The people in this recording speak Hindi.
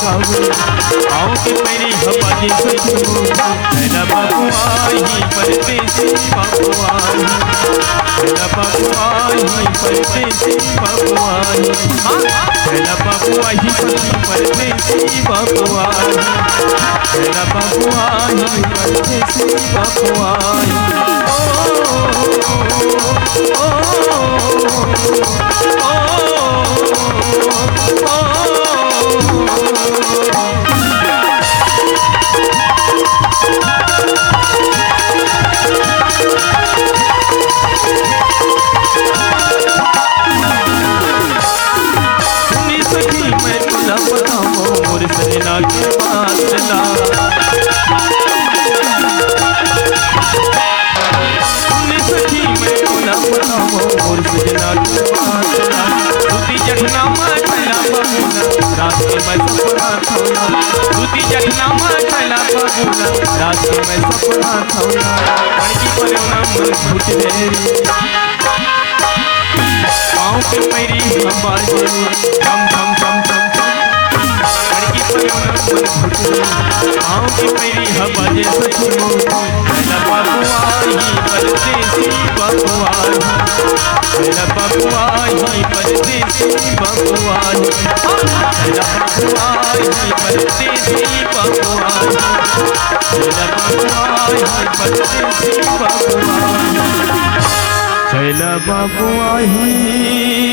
आओ के मेरी हवाले सखियों मेरा बाबू आई परदेसी बाबू आई मेरा बाबू आई परदेसी बाबू आई मेरा बाबू आई सखी परदेसी बाबू आई मेरा बाबू आई परदेसी बाबू आई मोर सजना के बादला सखी मैं बोला बताओ मोर सजना के बादला दूती जठना माठला बबूला रात के मैं सपना थौला दूती जठना माठला बबूला रात के मैं सपना थौला कणकी परना मन फूट देरी पाँव के मेरी संभाल कम कम कम कम आओ की मेरी हवाले सखियों मेरा बाबू आई परदेसी बाबू आई मेरा बाबू आई परदेसी बाबू आई मेरा बाबू आई परदेसी बाबू आई मेरा बाबू आई परदेसी बाबू आई मेरा बाबू आई